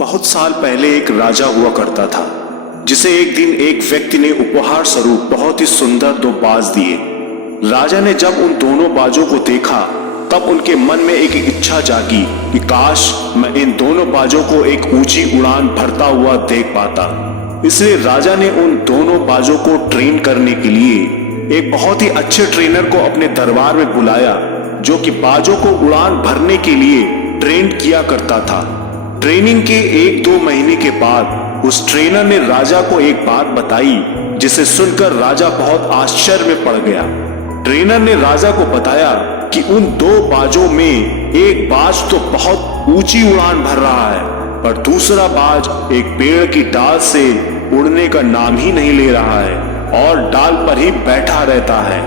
बहुत साल पहले एक राजा हुआ करता था जिसे एक दिन एक व्यक्ति ने उपहार स्वरूप बहुत ही सुंदर दो बाज दिए। राजा ने जब उन दोनों बाजों को देखा तब उनके मन में एक इच्छा जागी कि काश मैं इन दोनों बाजों को एक ऊंची उड़ान भरता हुआ देख पाता। इसलिए राजा ने उन दोनों बाजों को ट्रेन करने के लिए एक बहुत ही अच्छे ट्रेनर को अपने दरबार में बुलाया, जो कि बाजों को उड़ान भरने के लिए ट्रेन किया करता था। ट्रेनिंग के 1-2 महीने के बाद उस ट्रेनर ने राजा को एक बात बताई, जिसे सुनकर राजा बहुत आश्चर्य में पड़ गया। ट्रेनर ने राजा को बताया कि उन 2 बाजों में एक बाज तो बहुत ऊंची उड़ान भर रहा है, पर दूसरा बाज एक पेड़ की डाल से उड़ने का नाम ही नहीं ले रहा है और डाल पर ही बैठा रहता है।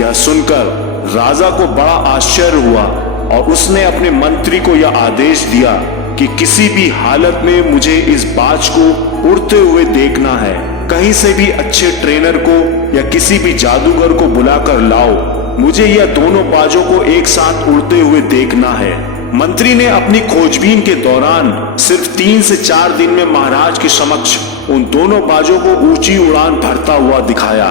यह सुनकर राजा को बड़ा आश्चर्य हुआ और उसने अपने मंत्री को यह आदेश दिया कि किसी भी हालत में मुझे इस बाज को उड़ते हुए देखना है। कहीं से भी अच्छे ट्रेनर को या किसी भी जादूगर को बुलाकर लाओ, मुझे यह दोनों बाजों को एक साथ उड़ते हुए देखना है। मंत्री ने अपनी खोजबीन के दौरान सिर्फ 3 से 4 दिन में महाराज के समक्ष उन दोनों बाजों को ऊंची उड़ान भरता हुआ दिखाया।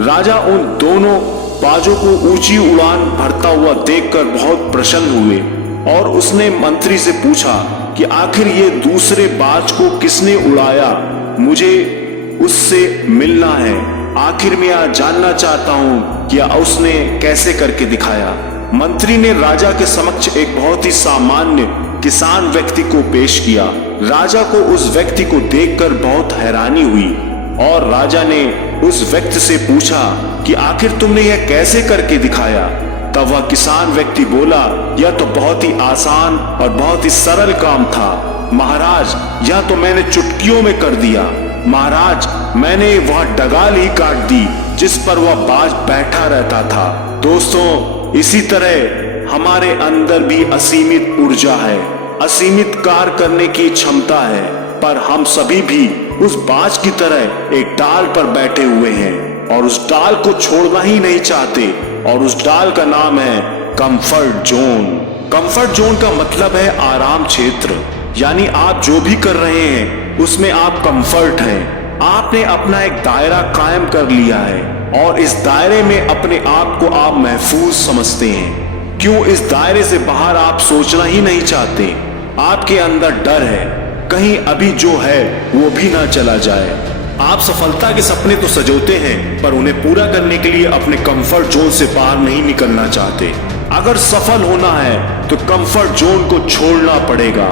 राजा उन दोनों बाजों को ऊंची उड़ान भरता हुआ देखकर बहुत प्रसन्न हुए और उसने मंत्री से पूछा कि आखिर ये दूसरे बाज को किसने उड़ाया, मुझे उससे मिलना है। आखिर मैं यह जानना चाहता हूँ कि उसने कैसे करके दिखाया। मंत्री ने राजा के समक्ष एक बहुत ही सामान्य किसान व्यक्ति को पेश किया। राजा को उस व्यक्ति को देखकर बहुत हैरानी हुई और राजा ने उस व्यक्ति से पूछा कि आखिर तुमने यह कैसे करके दिखाया। तब वह किसान व्यक्ति बोला, यह तो बहुत ही आसान और बहुत ही सरल काम था महाराज, यह तो मैंने चुटकियों में कर दिया। महाराज, मैंने वह डगाल ही काट दी जिस पर वह बाज बैठा रहता था। दोस्तों, इसी तरह हमारे अंदर भी असीमित ऊर्जा है, असीमित कार्य करने की क्षमता है, पर हम सभी भी उस बाज की तरह एक डाल पर बैठे हुए हैं और उस डाल को छोड़ना ही नहीं चाहते, और उस डाल का नाम है कंफर्ट जोन। कंफर्ट जोन का मतलब है आराम क्षेत्र, यानी आप जो भी कर रहे हैं उसमें आप कंफर्ट हैं। आपने अपना एक दायरा कायम कर लिया है और इस दायरे में अपने आप को आप महफूज समझते हैं। क्यों इस दायरे से बाहर आप सोचना ही नहीं चाहते। आपके अंदर डर है कहीं अभी जो है वो भी ना चला जाए। आप सफलता के सपने तो सजोते हैं, पर उन्हें पूरा करने के लिए अपने कंफर्ट जोन से बाहर नहीं निकलना चाहते। अगर सफल होना है तो कंफर्ट जोन को छोड़ना पड़ेगा।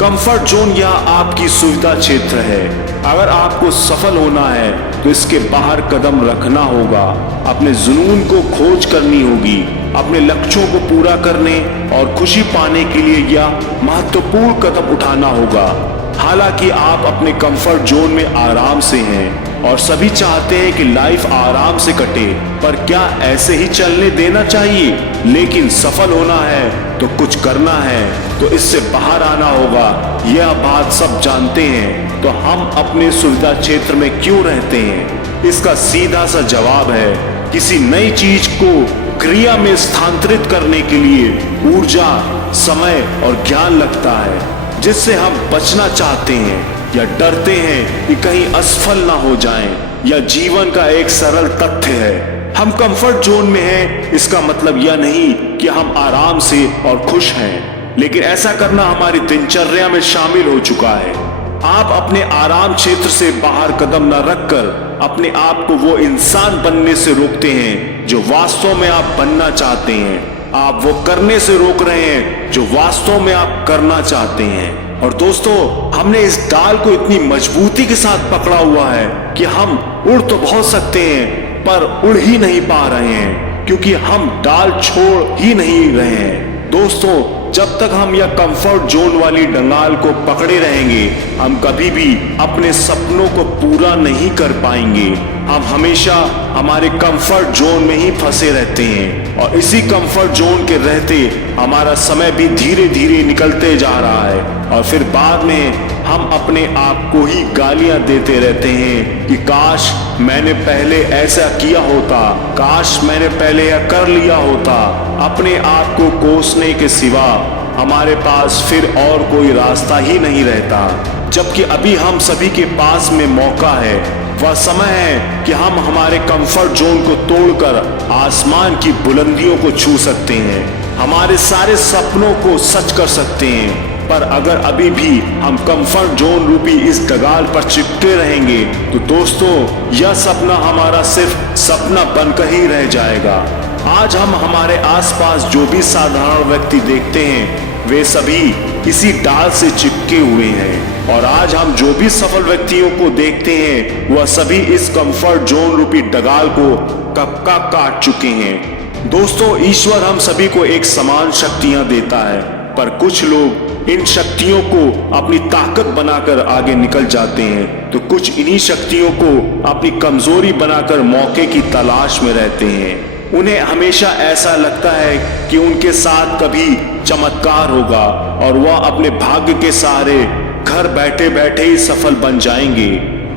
कंफर्ट जोन यह आपकी सुविधा क्षेत्र है। अगर आपको सफल होना है तो इसके बाहर कदम रखना होगा, अपने जुनून को खोज करनी होगी, अपने लक्ष्यों को पूरा करने और खुशी पाने के लिए यह महत्वपूर्ण कदम उठाना होगा। हालांकि आप अपने कंफर्ट जोन में आराम से हैं और सभी चाहते हैं कि लाइफ आराम से कटे, पर क्या ऐसे ही चलने देना चाहिए? लेकिन सफल होना है तो कुछ करना है, तो इससे बाहर आना होगा। यह बात सब जानते हैं, तो हम अपने सुविधा क्षेत्र में क्यों रहते हैं? इसका सीधा सा जवाब है, किसी नई चीज को क्रिया में स्थानांतरित करने के लिए ऊर्जा, समय और ज्ञान लगता है, जिससे हम बचना चाहते हैं या डरते हैं कि कहीं असफल ना हो जाएं। यह जीवन का एक सरल तथ्य है। हम कंफर्ट जोन में हैं, इसका मतलब यह नहीं कि हम आराम से और खुश हैं, लेकिन ऐसा करना हमारी दिनचर्या में शामिल हो चुका है। आप अपने आराम क्षेत्र से बाहर कदम न रखकर अपने आप को वो इंसान बनने से रोकते हैं जो वास्तव में आप बनना चाहते हैं। आप वो करने से रोक रहे हैं जो वास्तव में आप करना चाहते हैं। और दोस्तों, हमने इस डाल को इतनी मजबूती के साथ पकड़ा हुआ है कि हम उड़ तो बहुत सकते हैं, पर उड़ ही नहीं पा रहे हैं, क्योंकि हम डाल छोड़ ही नहीं रहे हैं। दोस्तों, जब तक हम यह कंफर्ट जोन वाली डंगाल को पकड़े रहेंगे, हम कभी भी अपने सपनों को पूरा नहीं कर पाएंगे। हम हमेशा हमारे कंफर्ट जोन में ही फंसे रहते हैं और इसी कंफर्ट जोन के रहते हमारा समय भी धीरे धीरे निकलते जा रहा है और फिर बाद में हम अपने आप को ही गालियां देते रहते हैं कि काश मैंने पहले ऐसा किया होता, काश मैंने पहले यह कर लिया होता। अपने आप को कोसने के सिवा हमारे पास फिर और कोई रास्ता ही नहीं रहता। जबकि अभी हम सभी के पास में मौका है, वह समय है कि हम हमारे कंफर्ट जोन को तोड़कर आसमान की बुलंदियों को छू सकते हैं, हमारे सारे सपनों को सच कर सकते हैं। पर अगर अभी भी हम कंफर्ट जोन रूपी इस डगाल पर चिपके रहेंगे तो दोस्तों, यह सपना हमारा सिर्फ सपना बनकर ही रह जाएगा। आज हम हमारे आसपास जो भी साधारण व्यक्ति देखते हैं, वे सभी इसी डाल से चिपके हुए हैं। और आज हम जो भी सफल व्यक्तियों को देखते हैं, वह सभी इस कंफर्ट जोन रूपी डगाल को कब का काट चुके हैं। दोस्तों, ईश्वर हम सभी को एक समान शक्तियां देता है, पर कुछ लोग इन शक्तियों को अपनी ताकत बनाकर आगे निकल जाते हैं, तो कुछ इन्हीं शक्तियों को अपनी कमजोरी बनाकर मौके की तलाश में रहते हैं। उन्हें हमेशा ऐसा लगता है कि उनके साथ कभी चमत्कार होगा और वह अपने भाग्य के सहारे घर बैठे बैठे ही सफल बन जाएंगे।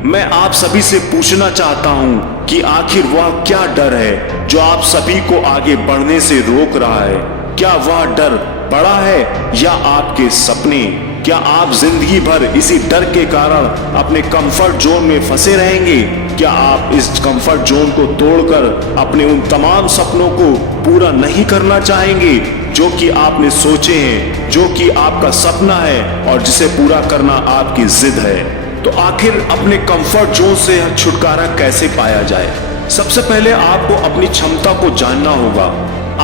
मैं आप सभी से पूछना चाहता हूं कि आखिर वह क्या डर है जो आप सभी को आगे बढ़ने से रोक रहा है? क्या वह डर बड़ा है या आपके सपने? क्या आप जिंदगी भर इसी डर के कारण अपने कंफर्ट जोन में फंसे रहेंगे? क्या आप इस कंफर्ट जोन को तोड़कर अपने उन तमाम सपनों को पूरा नहीं करना चाहेंगे जो कि आपने सोचे हैं, जो कि आपका सपना है और जिसे पूरा करना आपकी जिद है? तो आखिर अपने कंफर्ट जोन से छुटकारा कैसे पाया जाए? सबसे पहले आपको अपनी क्षमता को जानना होगा।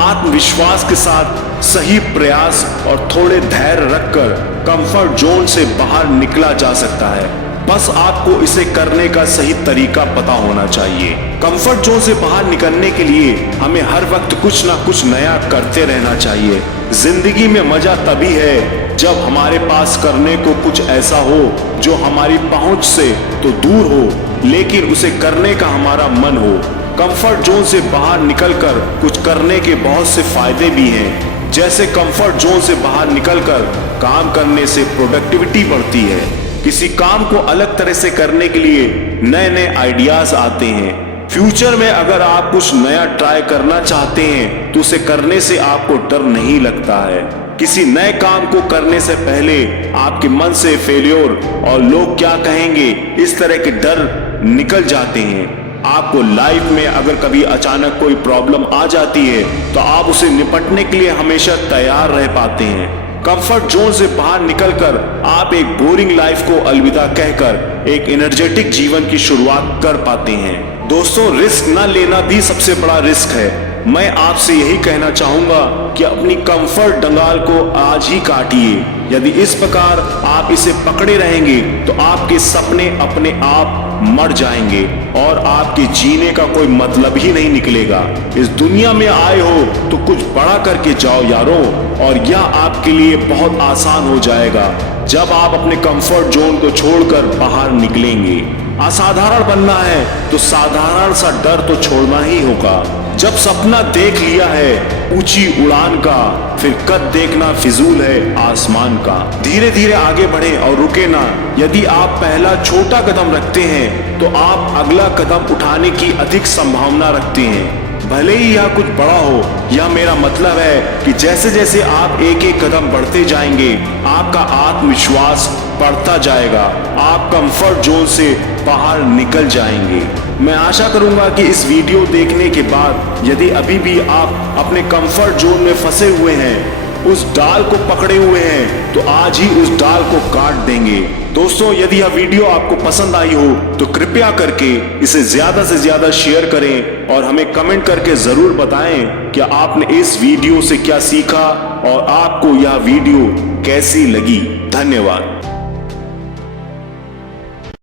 आत्मविश्वास के साथ सही प्रयास और थोड़े धैर्य रखकर कंफर्ट जोन से बाहर निकला जा सकता है। बस आपको इसे करने का सही तरीका पता होना चाहिए। कंफर्ट जोन से बाहर निकलने के लिए हमें हर वक्त कुछ ना कुछ नया करते रहना चाहिए। जिंदगी में मजा तभी है जब हमारे पास करने को कुछ ऐसा हो जो हमारी पहुंच से तो दूर हो, लेकिन उसे करने का हमारा मन हो। कंफर्ट जोन से बाहर निकलकर कुछ करने के बहुत से फायदे भी हैं, जैसे कंफर्ट जोन से बाहर निकलकर काम करने से प्रोडक्टिविटी बढ़ती है। किसी काम को अलग तरह से करने के लिए नए नए आइडियाज आते हैं। फ्यूचर में अगर आप कुछ नया ट्राई करना चाहते हैं तो उसे करने से आपको डर नहीं लगता है। किसी नए काम को करने से पहले आपके मन से फेलियर और लोग क्या कहेंगे, इस तरह के डर निकल जाते हैं। आपको लाइफ में अगर कभी अचानक कोई प्रॉब्लम आ जाती है तो आप उसे निपटने के लिए हमेशा तैयार रह पाते हैं। कंफर्ट जोन से बाहर निकलकर आप एक बोरिंग लाइफ को अलविदा कहकर एक एनर्जेटिक जीवन की शुरुआत कर पाते हैं। दोस्तों, रिस्क न लेना भी सबसे बड़ा रिस्क है। मैं आपसे यही कहना चाहूंगा कि अपनी कंफर्ट डंगाल को आज ही काटिए। यदि इस प्रकार आप इसे पकड़े रहेंगे तो आपके सपने अपने आप मर जाएंगे और आपके जीने का कोई मतलब ही नहीं निकलेगा। इस दुनिया में आए हो तो कुछ बड़ा करके जाओ यारों, और यह आपके लिए बहुत आसान हो जाएगा जब आप अपने कंफर्ट जोन को छोड़कर बाहर निकलेंगे। असाधारण बनना है तो साधारण सा डर तो छोड़ना ही होगा। जब सपना देख लिया है ऊंची उड़ान का, फिर कद देखना फिजूल है आसमान का। धीरे धीरे आगे बढ़े और रुके ना। यदि आप पहला छोटा कदम रखते हैं तो आप अगला कदम उठाने की अधिक संभावना रखते हैं, भले ही यह कुछ बड़ा हो। यह मेरा मतलब है कि जैसे जैसे आप एक एक कदम बढ़ते जाएंगे, आपका आत्मविश्वास बढ़ता जाएगा, आप कंफर्ट जोन से बाहर निकल जाएंगे। मैं आशा करूंगा कि इस वीडियो देखने के बाद यदि अभी भी आप अपने कंफर्ट जोन में फंसे हुए हैं, उस डाल को पकड़े हुए हैं, तो आज ही उस डाल को काट देंगे। दोस्तों, यदि यह वीडियो आपको पसंद आई हो तो कृपया करके इसे ज्यादा से ज्यादा शेयर करें और हमें कमेंट करके जरूर बताएं कि आपने इस वीडियो से क्या सीखा और आपको यह वीडियो कैसी लगी। धन्यवाद।